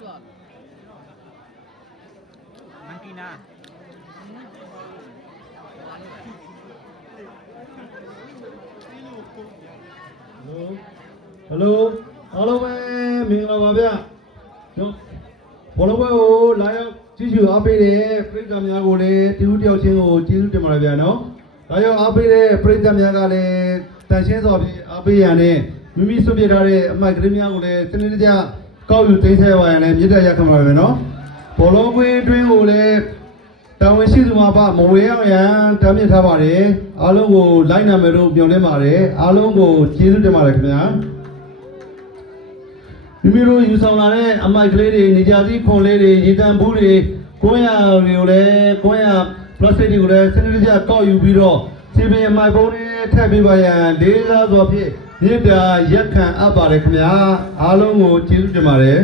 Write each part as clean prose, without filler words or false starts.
มันกินนะ ဟယ်လိုအားလုံးပဲမင်္ဂလာပါဗျကျွန်ဘောလုံးပွဲကိုလာရောက်ကြည့်ရှုအားပေးတဲ့ပရိသတ်များကိုလည်းတဦးတယောက်ချင်းကိုကျေးဇူးတင်ပါတယ်ဗျာနော်လာရောက်အားပေးတဲ့ပရိသတ်များကလည်းတန်ရှင်းစွာဖြင့်အားပေးရတဲ့မိမိစွန့်ပစ်ထားတဲ့အမိုက်ကလေးများကိုလည်းစနစ်တကျကောက်ယူသိမ်းဆည်းပါရန်လည်းမြစ်တက်ရခံပါမယ်နော်ဘောလုံးပွဲအတွင်းကိုလည်းတာဝန်ရှိသူမှာပါမဝေရရန်တားမြစ်ထားပါတယ်အားလုံးကိုလိုက်နာမယ်လို့ပြောနေပါတယ်အားလုံးကိုကျေးဇူးတင်ပါတယ်ခင်ဗျာမိမိတို့ယူဆောင်လာတဲ့အမိုက်ကလေးတွေနေကြသည့်ခွန်လေးတွေရေတံဘူးတွေကိုင်းရတွေကိုလည်းကိုင်းရပလတ်စတစ်တွေကိုလည်းစနစ်တကျကောက်ယူပြီးတော့စီပင်အမိုက်ပုံးတွေထည့်ပေးပါရန်လေးစားစွာဖြင့်မြစ်တာရက်ခံအပ်ပါတယ်ခင်ဗျာအားလုံးကိုကျေးဇူးတင်ပါတယ်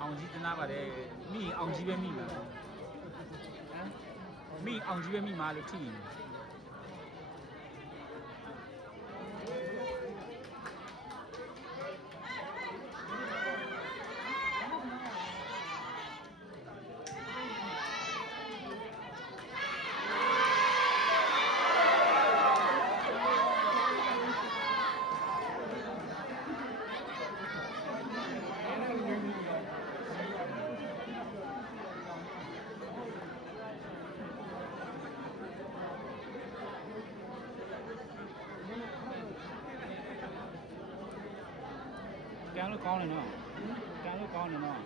အောင်ကြီးတနာပါတယ်မိအောင်ကြီးပဲမိမှာမိအောင်ကြီးပဲမိမှာလို့ထိနေကန်လို့ကောင်းတယ်နော်ကန်လို့ကောင်းတယ်နော်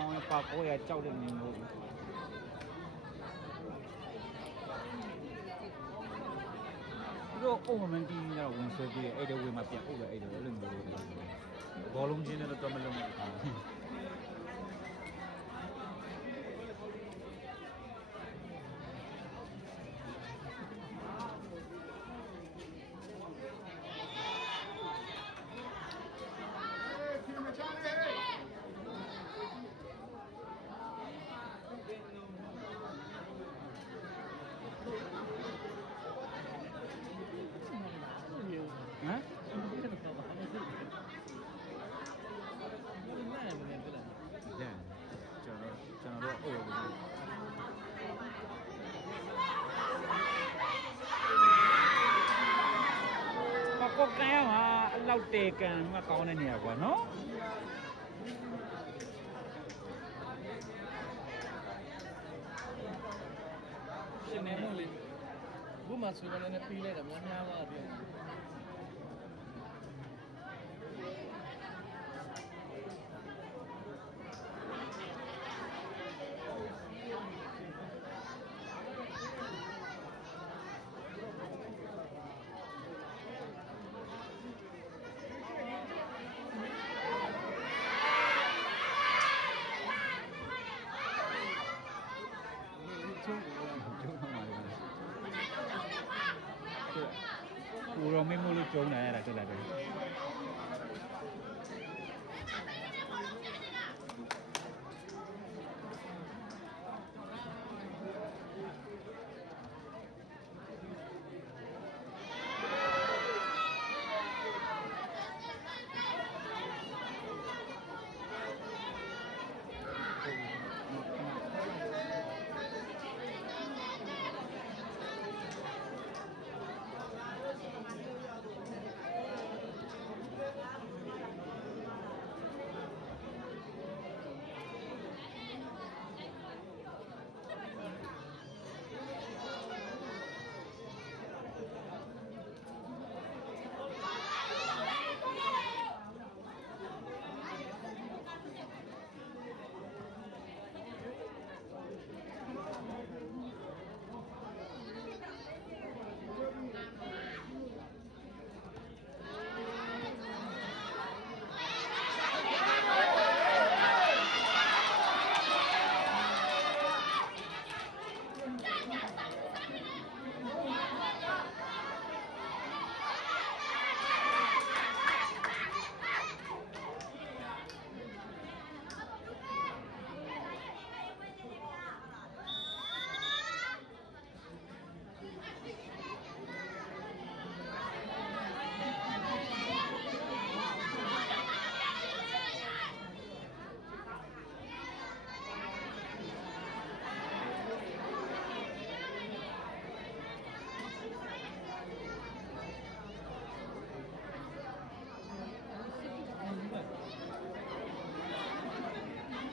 ကောင်းပါကိုရကြောက်တဲ့နေမျိုးတို့အုံမန်တီးကတော့ဝင်ဆွဲပြီးအဲ့ဒီဝေးမှာပြန်အုပ်ရအဲ့လိုမျိုးဘောလုံးချင်းနဲ့တော့မလုံးဘူးခါဟမ်ကျွန်တော်တို့အိုးဘူးပကောက်ကန်မှာအလောက်တေကန်ကကောင်းတဲ့နေရာကွာနော်ရှင်နေမို့လေဘုမဆွေးလည်းပြီးလိုက်တာများများပါဗျာကိုရောမင်းမို့လို့ကျုံနေရတာတွေ့လားတွေ့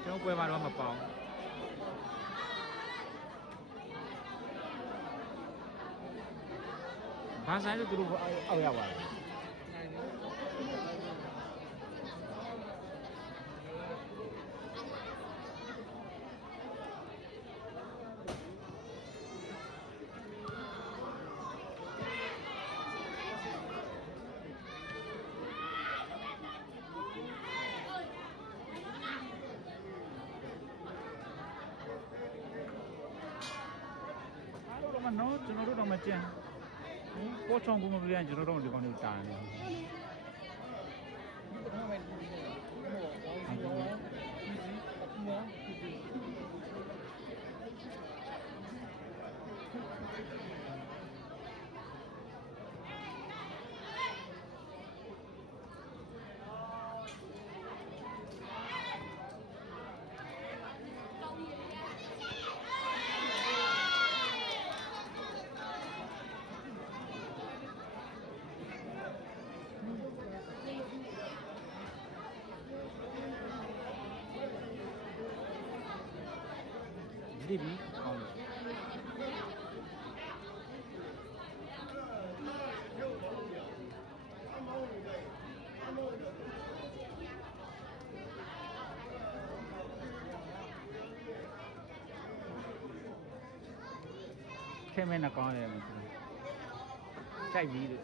ကျွန်တော်ပွဲမှာတော့မပေါအောင်ဘာဆိုင်လို့သူတို့အောက်ရပါလဲနော်ကျွန်တော်တို့တော့မကြမ်းပေါ်ချောင်းကူမပြန်ကျွန်တော်တို့ဒီကောင်တွေတာနေဒီပြီကောင်းတယ် ခဲမဲနှကောင်းတယ်မျိုးကြိုက်ပြီးလို့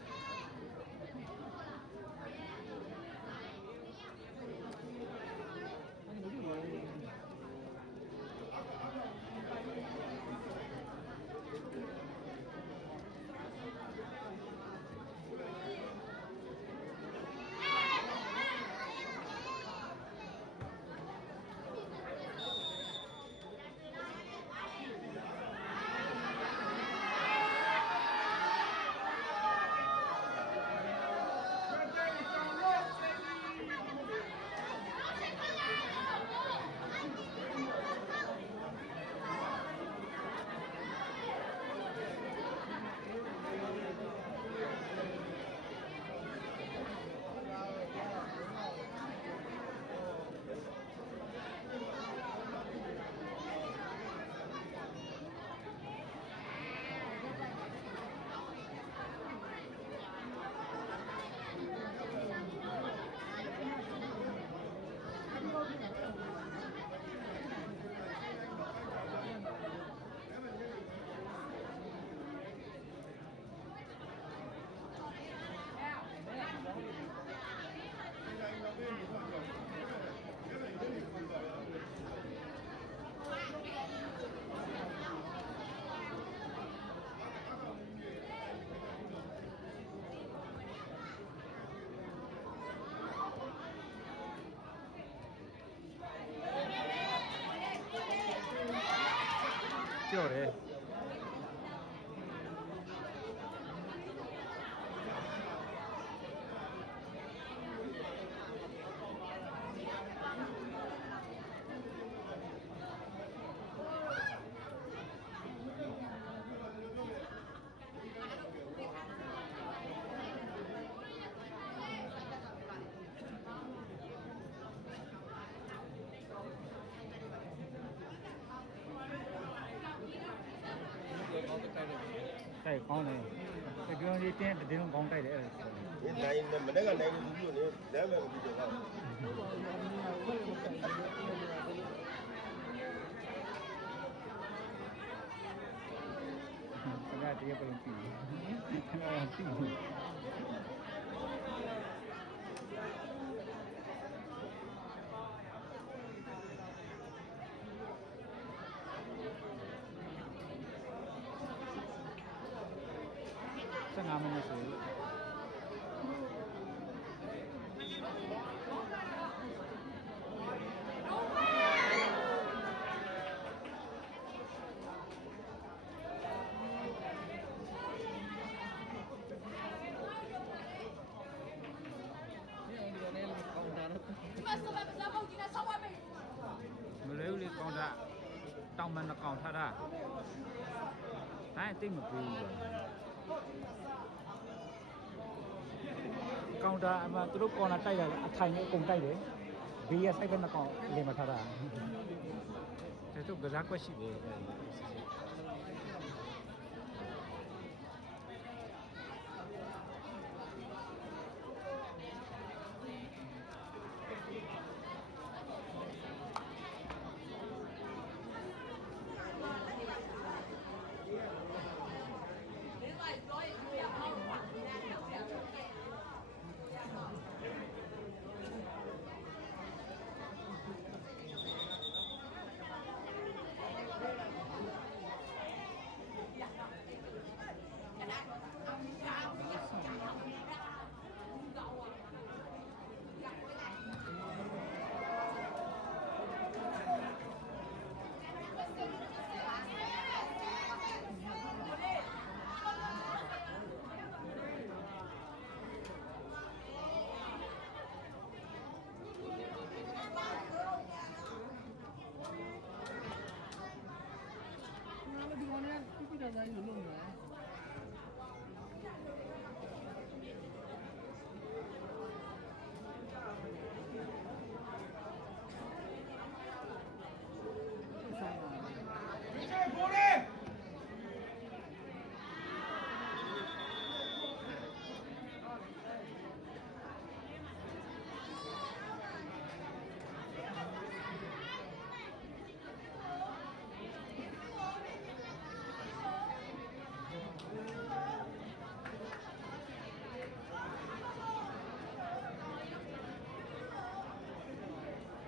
ကြော်တယ်တိုက်ကောင်းတယ်ဒီကောင်ကြီးတင်းတင်းလုံးကောင်းတိုက်တယ်အဲ့ဒါ ဒီနိုင်မနေ့ကနိုင်လူမျိုးနေလမ်းမဲ့မကြည့်တော့ ခဏတည်းပြန်ပြီခဏပြီ15 မိနစ်ဆိုမလဲဦးလေကောင်းတာတောင်မန်နှကောင်ထားတာအဲ့တိတ်မပြေဘူးကောင်တာအမှသူတို့ကော်နာတိုက်ရတယ်အထိုင်နဲ့အကုန်တိုက်တယ်ဘေးရဆိုင်ဘက်နှကောင်လင်မထားတာဒါတို့ကစားကွက်ရှိတယ်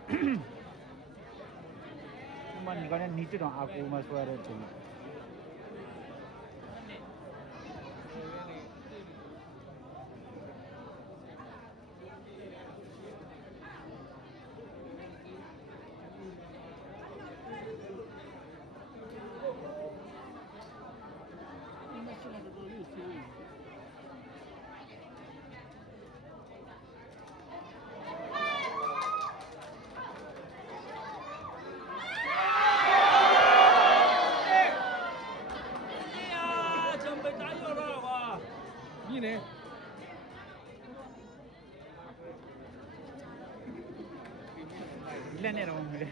မနီကနေနီးတော့အကူမဆွဲတဲ့ချိန်你呢？ လက်နဲ့တော့မလဲ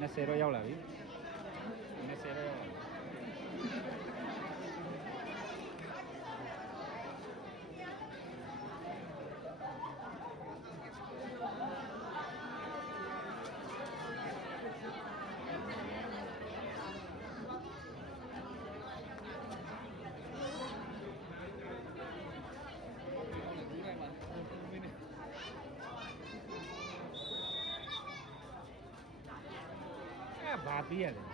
20တော့ရောက်လာပြီ20တော့ရောက်လာပြီဘာပြီးရလဲ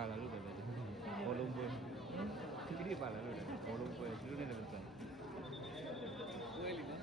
ပါလာလို့ပဲဘောလုံးပွဲဒီကိပါလာလို့ဘောလုံးပွဲဒီလိုနဲ့လည်းပြန် ဝဲလီနော်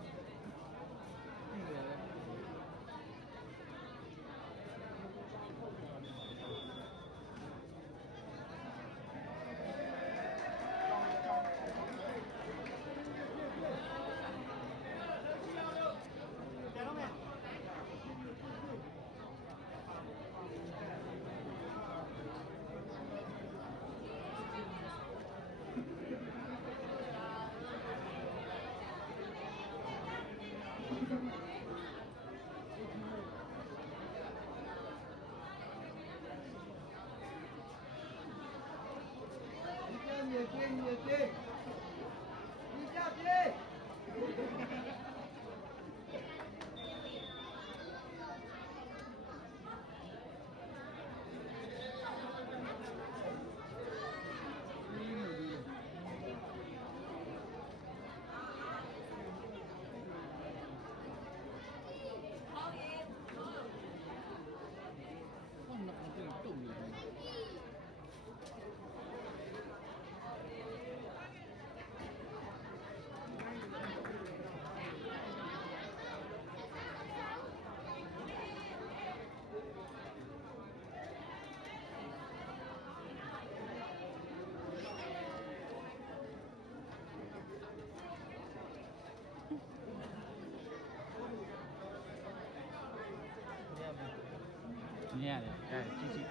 ညရတယ်ကြည့်ကြည့်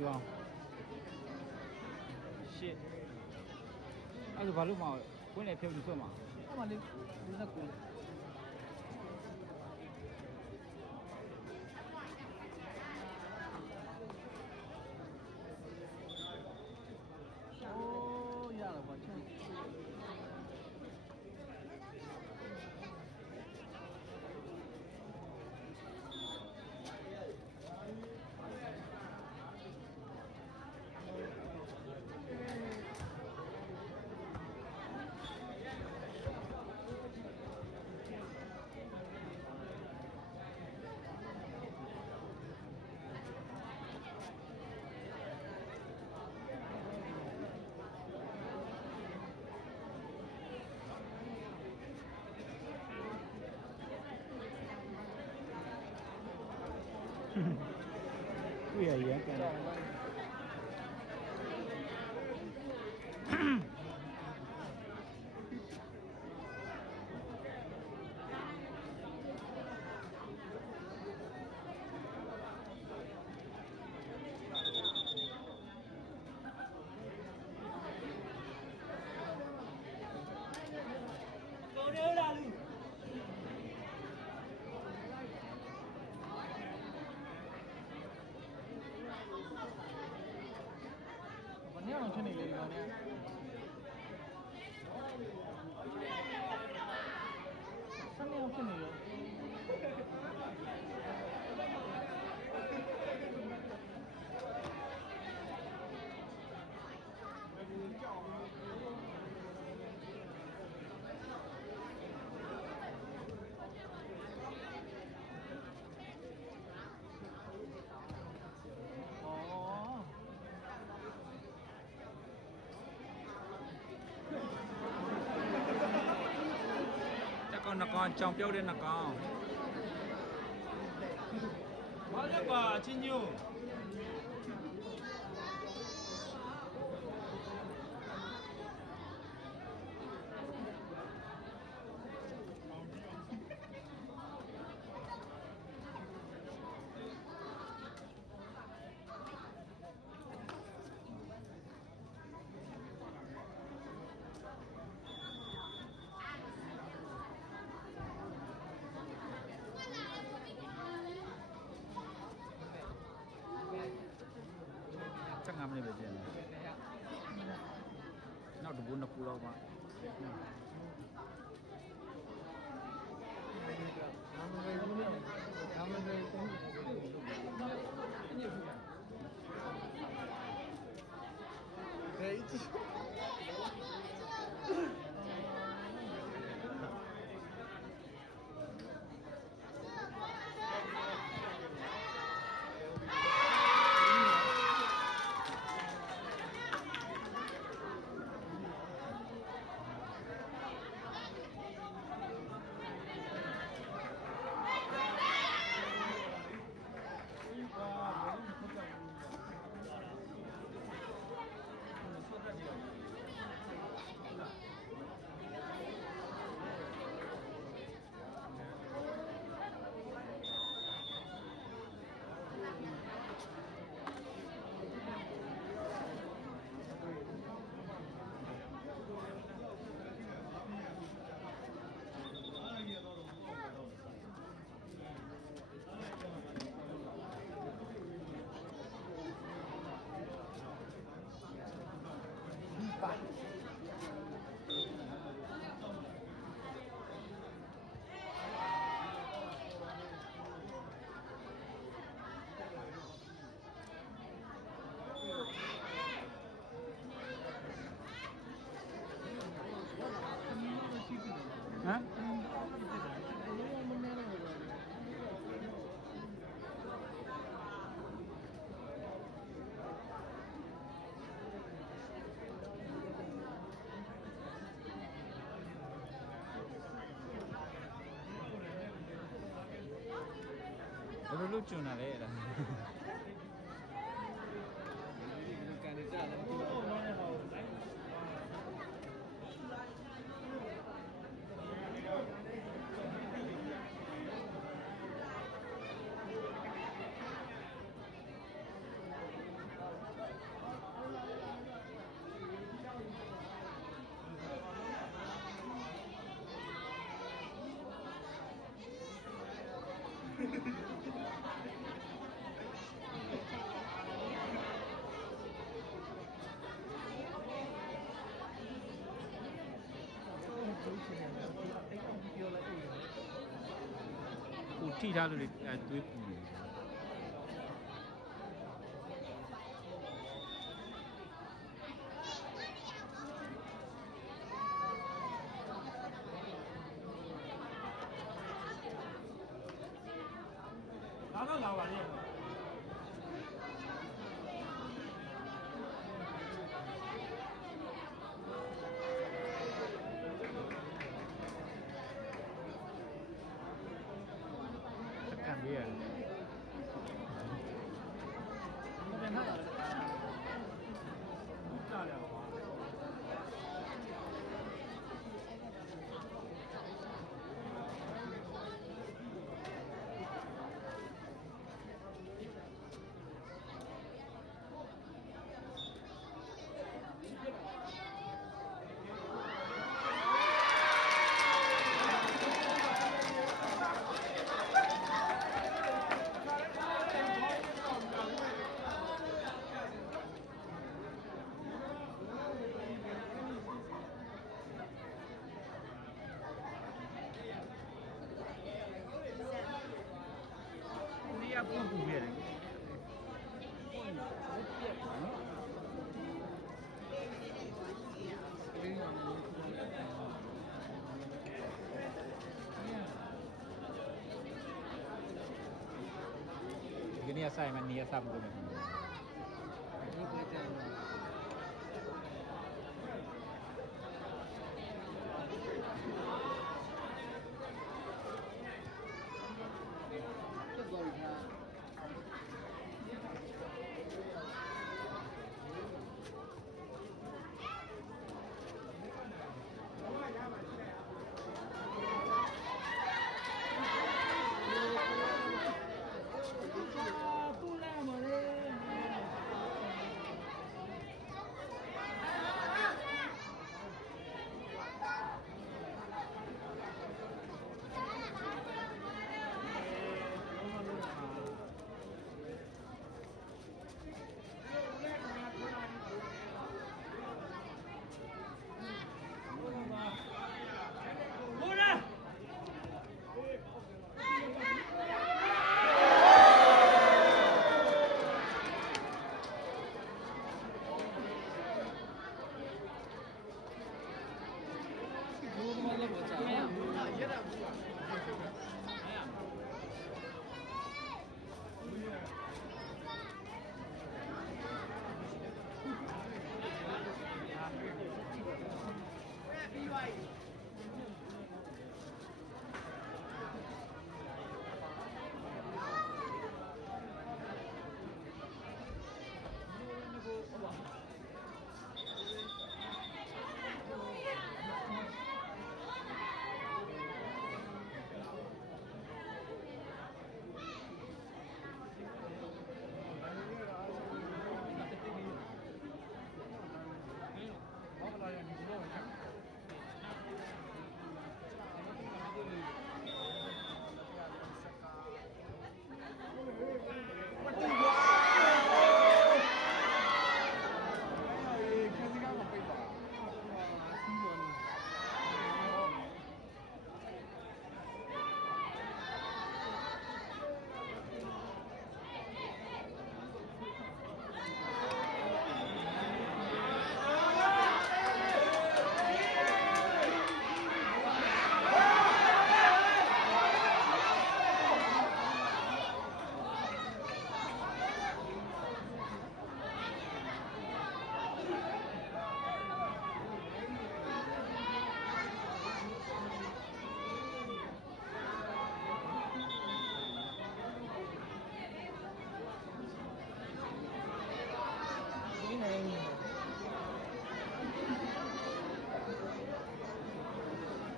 ကျွမ်းရှစ်အဲ့ဒါဘာလို့မဝင်းလေဖြုတ်ပြီးဆွတ်မှာ အဲ့မှာလေး49ရတော့ဘာချင်း တွေ့ရရကန်တယ်ဘာနဲ့အောင်ချင်းနေလေဒီကောင်နဲ့ဆန်းနေအောင်ချင်းနေရောဩ တက်ကောင်နှကောင်ကြောင်ပြောက်တဲ့နှကောင်ဘာလဲကွာအချင်းညို့15မိနစ်ပဲကျန်တယ်နောက်တစ်ဘူးနှစ်ခုလောက်ပါ ဟမ်ဘယ်လိုလုပ်ကျွန်းတာလဲအဲ့ဒါ ကန်နေကြတယ်ဒီတော့မင်းဟောလိုက် ထိထားလို့တွေသွေးပူနေတယ်လာပါလေခံရရတယ်ပြန်ထားတာလည်းကြားရပါပူပူရတယ်ဒီနေ့ဆိုင်မှာနေရာစားဖို့လုပ်မယ်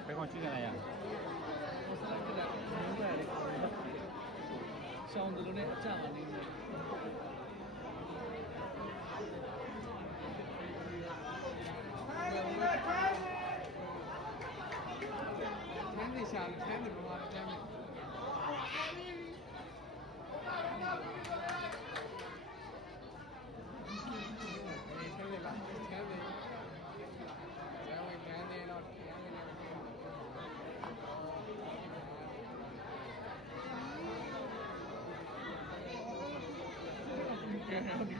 ဘယ်ကောင်ကြည့်ကြရအောင်ရှောင်းတယ်လို့နဲ့အကြမှာနေတယ်ဆန်းနေရှာဆန်းနေဘာမှမကြမ်းဘူး ရေ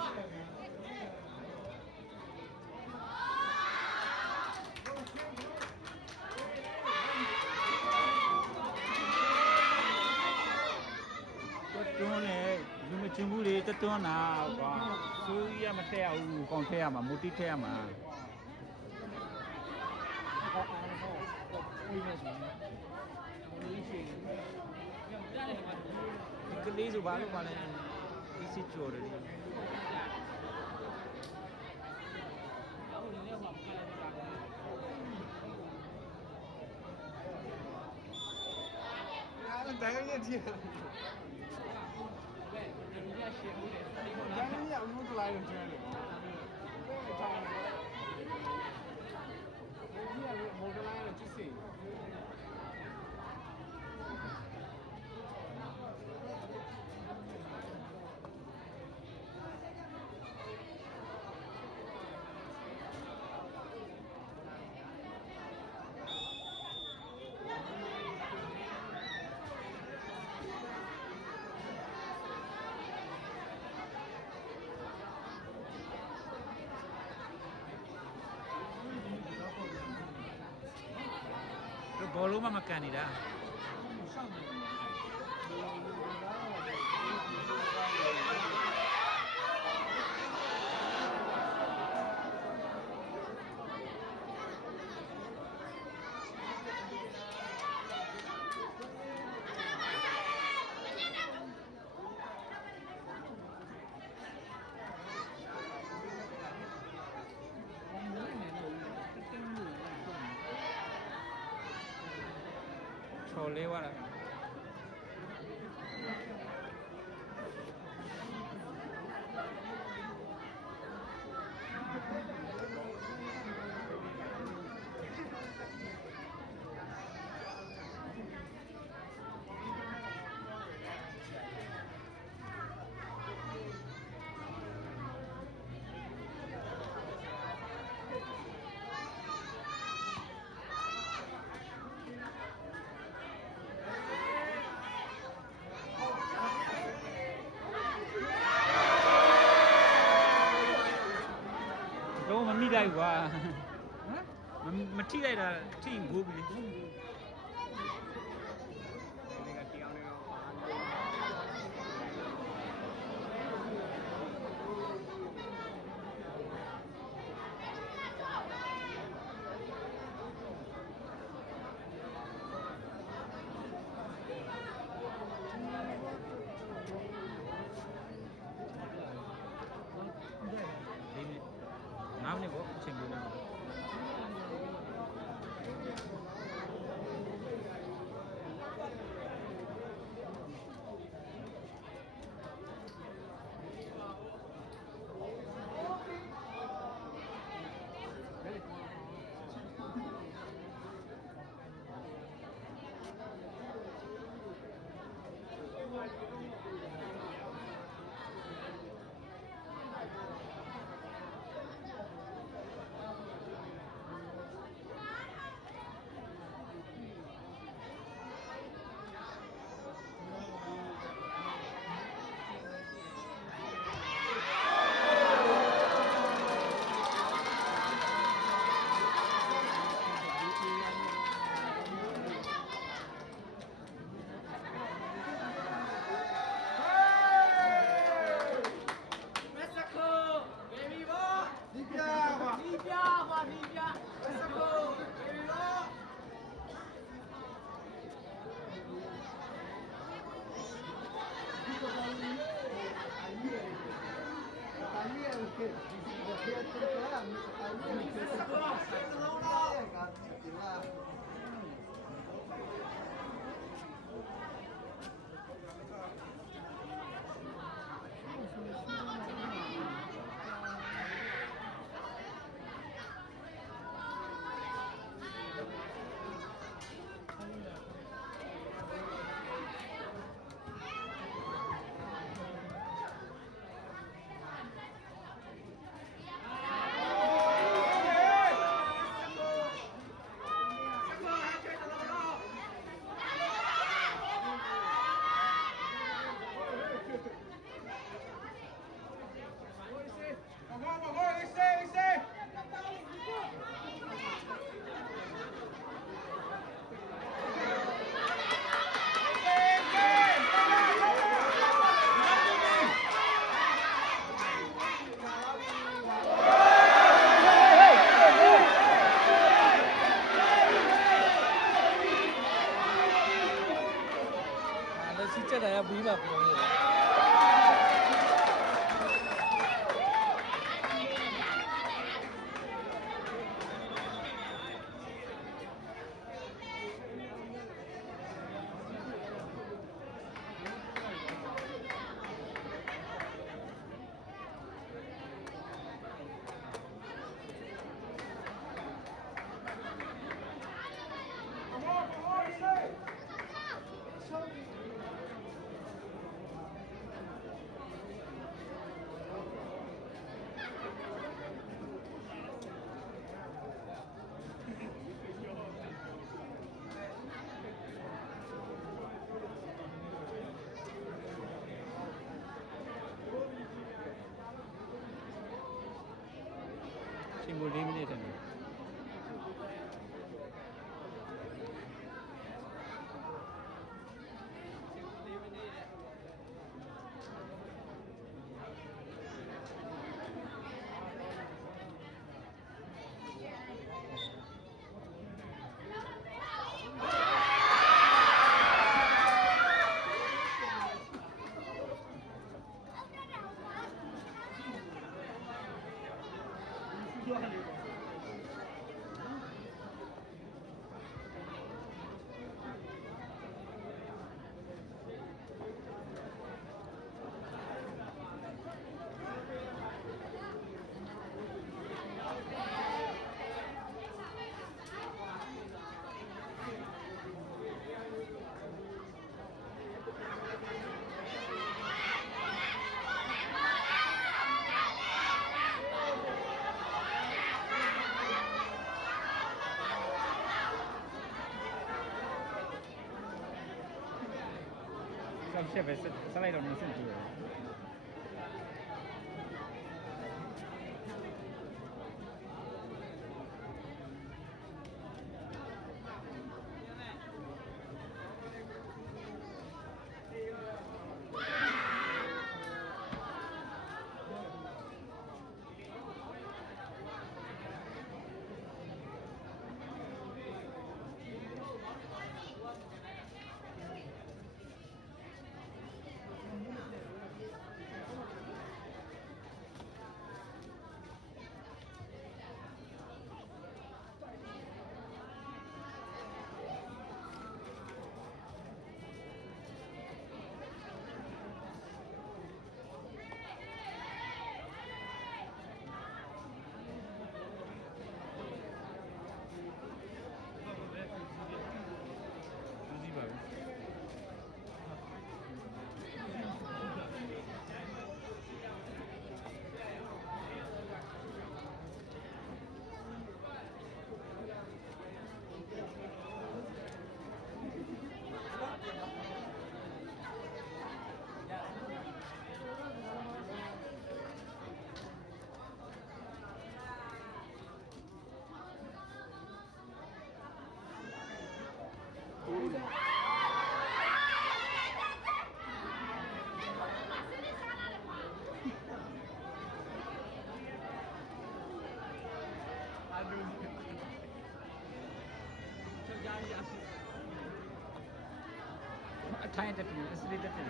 ာက်တယ်တွန်းလေလူမချင်ဘူးလေတွန်းတာကွာဆိုးရမထက်ရဘူးကောင်းထက်ရမှာမူတီထက်ရမှာကလေးဆိုဘာလို့ပါလဲဒီစစ်ကြော်တယ်တိုင်းရည်ကြီးတိုင်းရည်အမှုလိုက်လို့ကျန်တယ်ထောင်းတယ်ဒီကမော်ဒလိုင်းကိုကြည့်စီဘောလုံးမကန်နေတာချော်လေးသွားတာတော့မမိလိုက်ကွာမထိလိုက်တာထိငိုးပြီ9 မိနစ်ပေါ့အချိန်ပေးနေ စီချက်တာကဘေးမှာပြောနေတယ် ချိန်ကို4မိနစ်တည်း ဆက်ချက်ပဲဆက်လိုက်တော့နေစစ်ကြည့်ရအောင်အထိုင်းတက်တယ်အစလေးတက်တယ်